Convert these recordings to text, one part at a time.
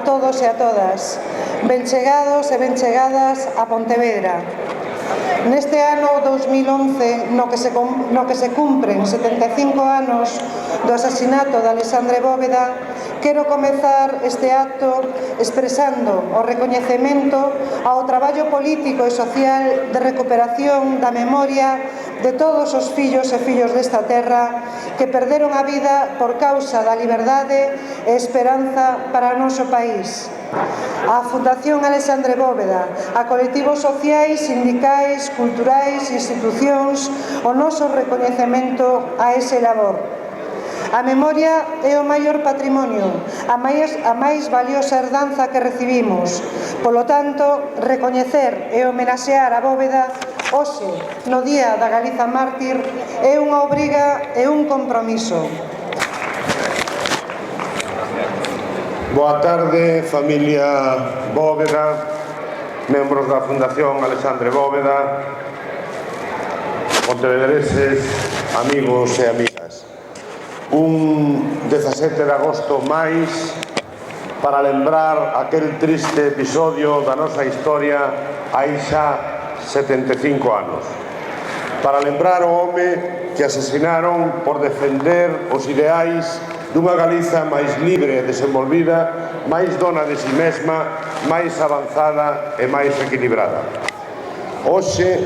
a todos e a todas. Ben chegados e ben chegadas a Pontevedra. Neste ano 2011, no que se cumpren 75 anos do asasinato de Alexandre Bóveda, quero comezar este acto expresando o recoñecemento ao traballo político e social de recuperación da memoria de todos os fillos e fillos desta terra que perderon a vida por causa da liberdade e esperanza para o noso país. A Fundación Alexandre Bóveda, a colectivos sociais, sindicais, culturais, institucións, o noso recoñecemento a ese labor. A memoria é o maior patrimonio, a máis valiosa herdanza que recibimos. Polo tanto, recoñecer e homenaxear a Bóveda hoxe, no Día da Galiza Mártir, é unha obriga e un compromiso. Boa tarde, familia Bóveda, membros da Fundación Alexandre Bóveda, pontevedreses, amigos e amigas. Un 17 de agosto máis para lembrar aquel triste episodio da nosa historia hai xa 75 anos. Para lembrar o home que asesinaron por defender os ideais dunha Galiza máis libre e desenvolvida, máis dona de si mesma, máis avanzada e máis equilibrada. Hoxe,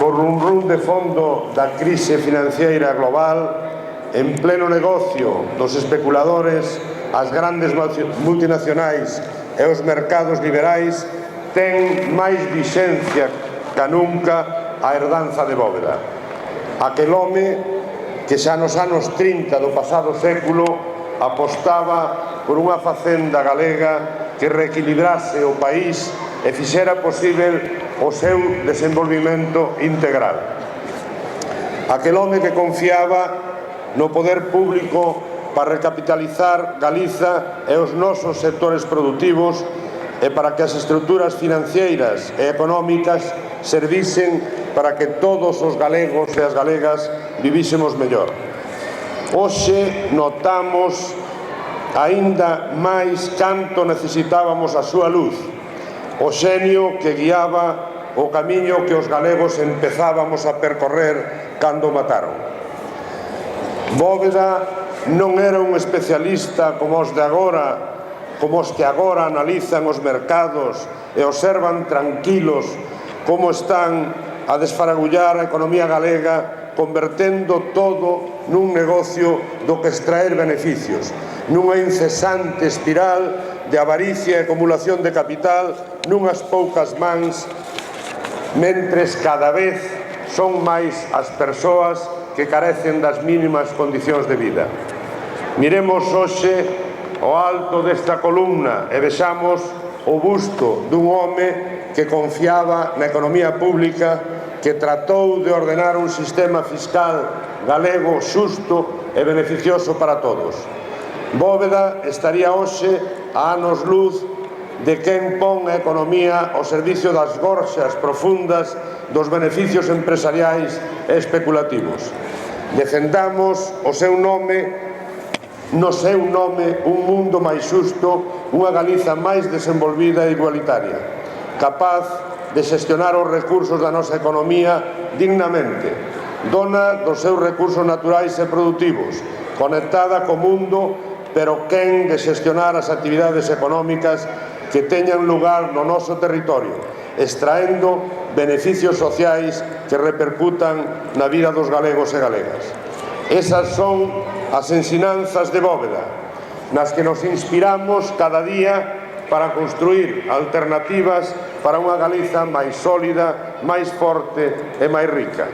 co run de fondo da crise financiera global, en pleno negocio dos especuladores, as grandes multinacionais e os mercados liberais, ten máis vixencia ca nunca a herdanza de Bóveda. Aquel home que xa nos anos 30 do pasado século apostaba por unha facenda galega que reequilibrase o país e fixera posíbel o seu desenvolvimento integral. Aquel home que confiaba no poder público para recapitalizar Galiza e os nosos sectores productivos e para que as estruturas financeiras e económicas servisen para que todos os galegos e as galegas vivísemos mellor. Hoxe notamos aínda máis canto necesitábamos a súa luz, o xenio que guiaba o camiño que os galegos empezábamos a percorrer cando o mataron. Bóveda non era un especialista como os que agora analizan os mercados e observan tranquilos como están a desfaragullar a economía galega, convertendo todo nun negocio do que extraer beneficios, nunha incesante espiral de avaricia e acumulación de capital nunhas poucas mans, mentres cada vez son máis as persoas que carecen das mínimas condicións de vida. Miremos hoxe ao alto desta columna e vexamos o busto dun home que confiaba na economía pública, que tratou de ordenar un sistema fiscal galego xusto e beneficioso para todos. Bóveda estaría hoxe a anos luz de quen pon a economía ao servicio das gorxas profundas dos beneficios empresariais e especulativos. Defendamos o seu nome, no seu nome, un mundo máis xusto, unha Galiza máis desenvolvida e igualitaria, capaz de xestionar os recursos da nosa economía dignamente, dona dos seus recursos naturais e productivos, conectada co mundo, pero quen de xestionar as actividades económicas que teñan lugar no noso territorio, extraendo beneficios sociais que repercutan na vida dos galegos e galegas. Esas son as ensinanzas de Bóveda, nas que nos inspiramos cada día para construir alternativas para unha Galiza máis sólida, máis forte e máis rica.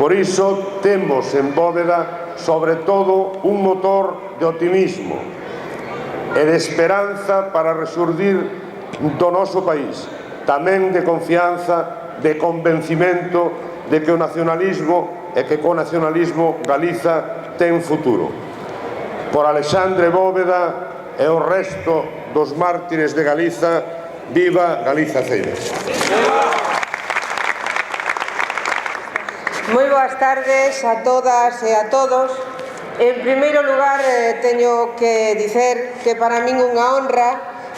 Por iso temos en Bóveda, sobre todo, un motor de optimismo e de esperanza para resurdir do noso país, tamén de confianza, de convencimento de que o nacionalismo e que co nacionalismo Galiza ten futuro. Por Alexandre Bóveda e o resto dos mártires de Galiza, viva Galiza Ceira. Moi boas tardes a todas e a todos. En primeiro lugar, teño que dicer que para min unha honra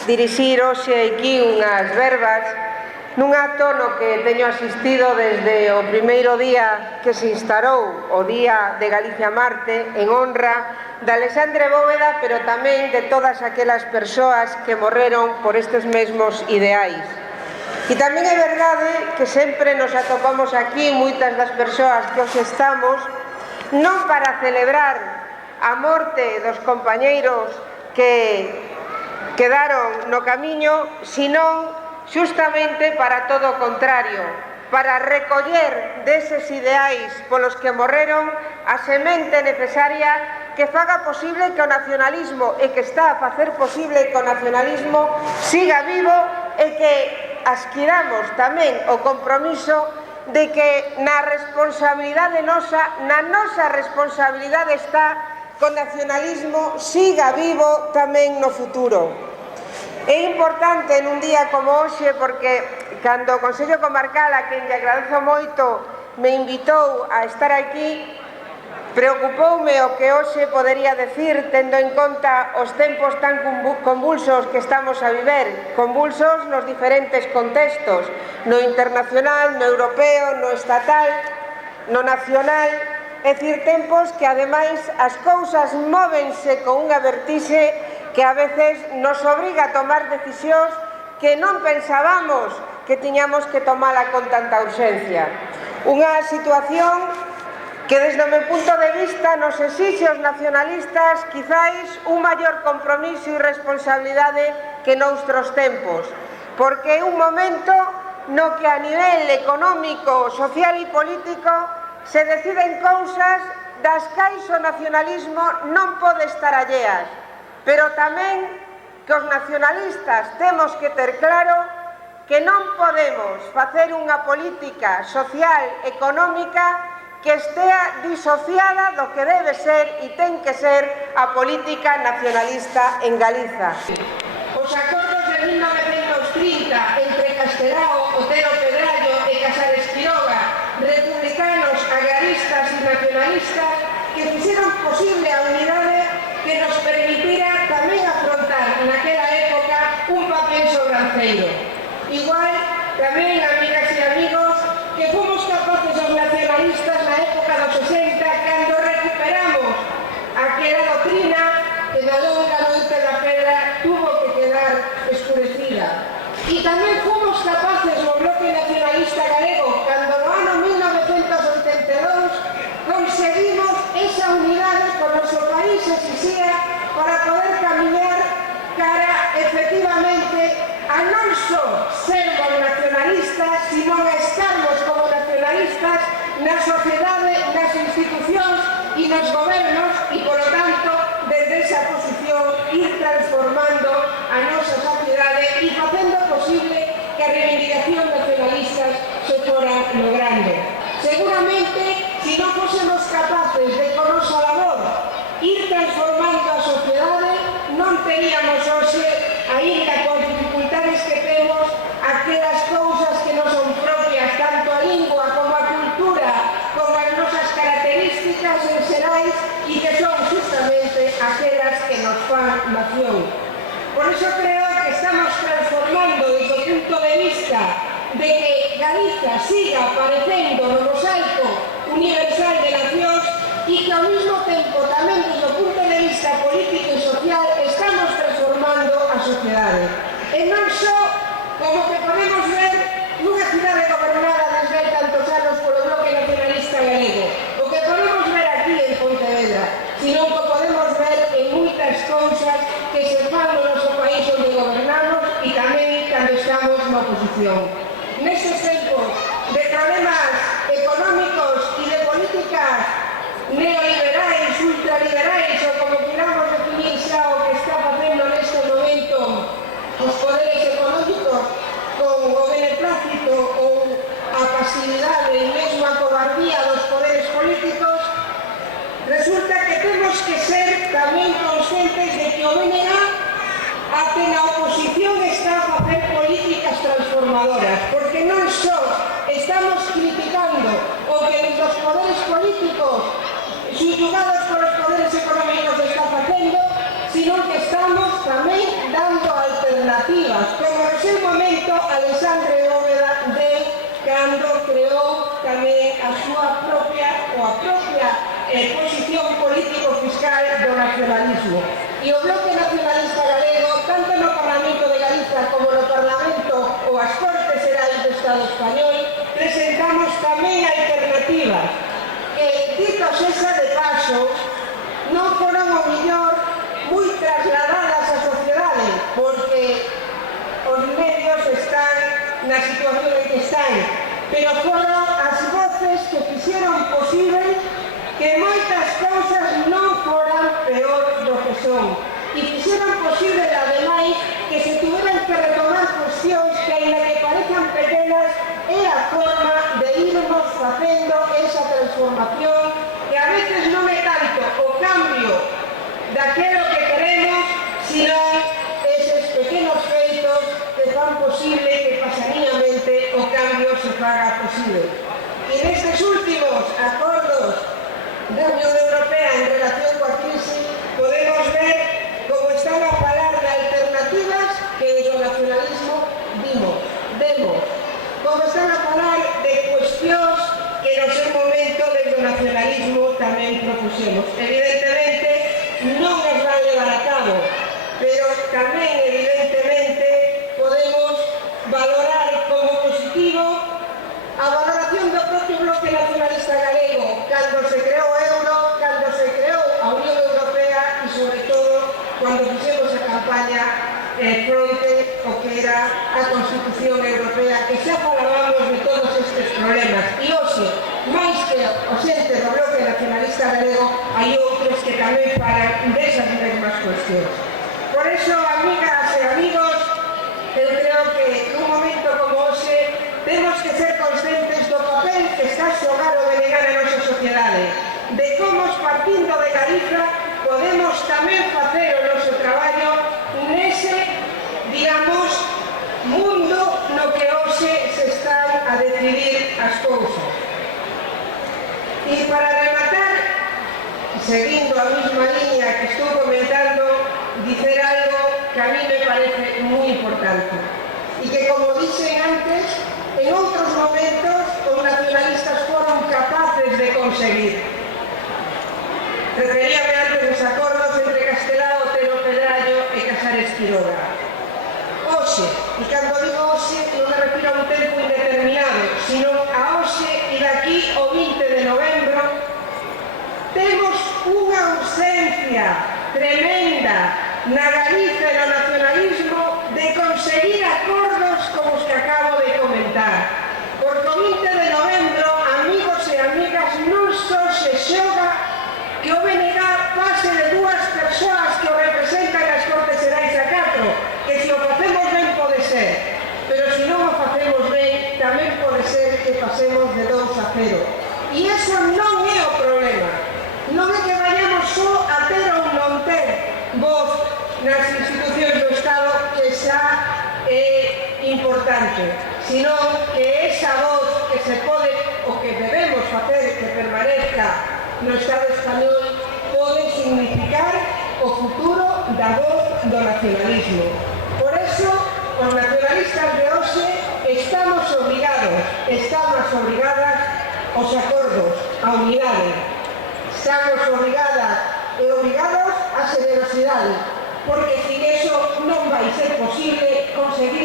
dirixir hoxe aquí unhas verbas nun acto no que teño asistido desde o primeiro día que se instalou o Día de Galicia Marte en honra de Alexandre Bóveda, pero tamén de todas aquelas persoas que morreron por estes mesmos ideais. E tamén é verdade que sempre nos atopamos aquí moitas das persoas que hoxe estamos non para celebrar a morte dos compañeiros que quedaron no camiño, senón xustamente para todo o contrario, para recoller deses ideais polos que morreron a semente necesaria que faga posible que o nacionalismo e que está a facer posible que o nacionalismo siga vivo e que adquiramos tamén o compromiso de que na responsabilidade nosa, na nosa responsabilidade está que o nacionalismo siga vivo tamén no futuro. É importante nun día como hoxe porque cando o Consello Comarcal, a quen lle agradezo moito, me invitou a estar aquí, preocupoume o que hoxe podería decir tendo en conta os tempos tan convulsos que estamos a viver, convulsos nos diferentes contextos, no internacional, no europeo, no estatal, no nacional, é dicir, tempos que ademais as cousas móvense con unha vertixe que a veces nos obriga a tomar decisións que non pensábamos que tiñamos que tomala con tanta urxencia. Unha situación que desde o meu punto de vista nos exixe aos nacionalistas quizáis un maior compromiso e responsabilidade que noutros tempos, porque é un momento no que a nivel económico, social e político se deciden cousas das cais o nacionalismo non pode estar alleas, pero tamén que os nacionalistas temos que ter claro que non podemos facer unha política social, económica, que estea disociada do que debe ser e ten que ser a política nacionalista en Galiza. Os acordos de 1930 entre Castelao, Otero Pedrallo e Casares Quiroga, republicanos, agraristas e nacionalistas, que fixeron posible a unidade que nos permitira tamén afrontar naquela época un papel sobranceiro. Igual, tamén, amigas e amigos, que fomos capaces os nacionalistas na época dos 60 cando recuperamos aquela doctrina que na longa noite da pedra tuvo que quedar escurecida. E tamén fomos capaces no bloque nacionalista galego cando no ano 1982 conseguimos esa unidade que o noso país exixía para poder camiñar cara, efectivamente, a non só sermos nacionalistas, sino a estarmos como nacionalistas na sociedade, nas institucións e nos gobernos e, polo tanto, desde esa posición ir transformando a nosa sociedade e facendo posible que a reivindicación nacionalistas se fora logrando. Seguramente, se non fósemos capaces de, con nosa labor, ir transformando a sociedade, non teríamos hoxe, aínda con dificultades que temos, aquelas cousas que non son propias, tanto a lingua como a cultura, como as nosas características en xerais e que son justamente aquelas que nos fan nación. Por iso creo que estamos transformando desde o punto de vista de que Galiza siga aparecendo no mosaico universal de nacións e que ao mesmo tempo tamén desde o punto de vista político e social estamos transformando a sociedade. E non só como que podemos ver nunha cidade gobernada desde hai tantos anos polo bloque nacionalista galego, o que podemos ver aquí en Pontevedra, sino que podemos ver en moitas cousas que se fan no noso país onde gobernamos e tamén cando estamos na oposición. Nestes tempos de problemas económicos e de políticas neoliberais, ultraliberais ou como queramos definir xa o que está facendo neste momento os poderes económicos con o beneplácito ou a pasividade e mesmo a cobardía dos poderes políticos, resulta que temos que ser tamén conscientes de que o BNG até na oposición está a facer políticas transformadoras, porque non só estamos criticando o que os poderes políticos subyugados polos poderes económicos está facendo, sino que estamos tamén dando alternativas alternativas, como no seu momento Alexandre Bóveda de cando creou tamén a súa propia posición político-fiscal do nacionalismo. E o Bloque Nacionalista Galego, tanto no Parlamento de Galicia como no Parlamento ou as Cortes Xerais do Estado Español, presentamos tamén alternativas que, dito sexa de paso, non foron o millor moi trasladadas á sociedade, porque os medios están na situación en que están, pero foron as voces que fixeron posible que moitas cousas non foran peor do que son, e fixeron posible, ademais, que se tuveran que retomar cuestións que, aínda que parezcan pequenas, é a forma de irnos facendo esa transformación que a veces non é tanto o cambio daquelo que queremos, sino eses pequenos feitos que fan posible que pasarinamente o cambio se faga posible. E nestes últimos acordos da Unión Europea en relación coa crise podemos ver como están a falar de alternativas que do nacionalismo demos, como están a falar de cuestións que no seu momento desde o nacionalismo tamén propusemos. Evidentemente non os van levar a cabo, pero tamén evidentemente podemos valorar como positivo a valoración do propio Bloque Nacionalista Galego cando se creou o euro, cando se creou a Unión Europea e, sobre todo, cando fixemos a campaña fronte ao que era a Constitución Europea, que xa falábamos de todos estes problemas. E hoxe, máis que os entes do Bloque Nacionalista Galego, hai outros que tamén falan desas mesmas cuestións. Por eso, amigas e amigos, eu creo que nun momento como hoxe temos que ser conscientes do papel que está a xogar o Benegar na nosa sociedade, de como partindo de Galiza podemos tamén facer o noso traballo nese, digamos, mundo no que hoxe se están a decidir as cousas. E para rematar, seguindo a mesma línea que estou comentando, dicer algo que a mí me parece moi importante e que, como dixen antes, en outros momentos os nacionalistas foron capaces de conseguir. Referíame antes dos acordos entre Castelao, Otero Pedrallo e Casares Quiroga. Hoxe, e cando digo hoxe non me refiro a un tempo indeterminado, sino a hoxe e daqui ao 20 de novembro, temos unha ausencia tremenda na Galiza e no nacionalismo de conseguir acordos como os que acabo de comentar. Porque o 20 de novembro, amigos e amigas, non só se xoga que o BNG pase de dúas persoas que o representan as Cortes Xerais a 4, que se o facemos ben pode ser, pero se non o facemos ben, tamén pode ser que pasemos de 2 a 0. E iso non é o problema. Non é que vayamos só a ter ou non ter voz nas institucións do Estado, que xa é importante, sino que esa voz que se pode, o que debemos facer que permanezca no Estado español, pode significar o futuro da voz do nacionalismo. Por eso, os nacionalistas de hoxe estamos obrigadas aos acordos, á unidade. Estamos obrigadas e obrigados á generosidade, porque sin eso non vai ser posible conseguir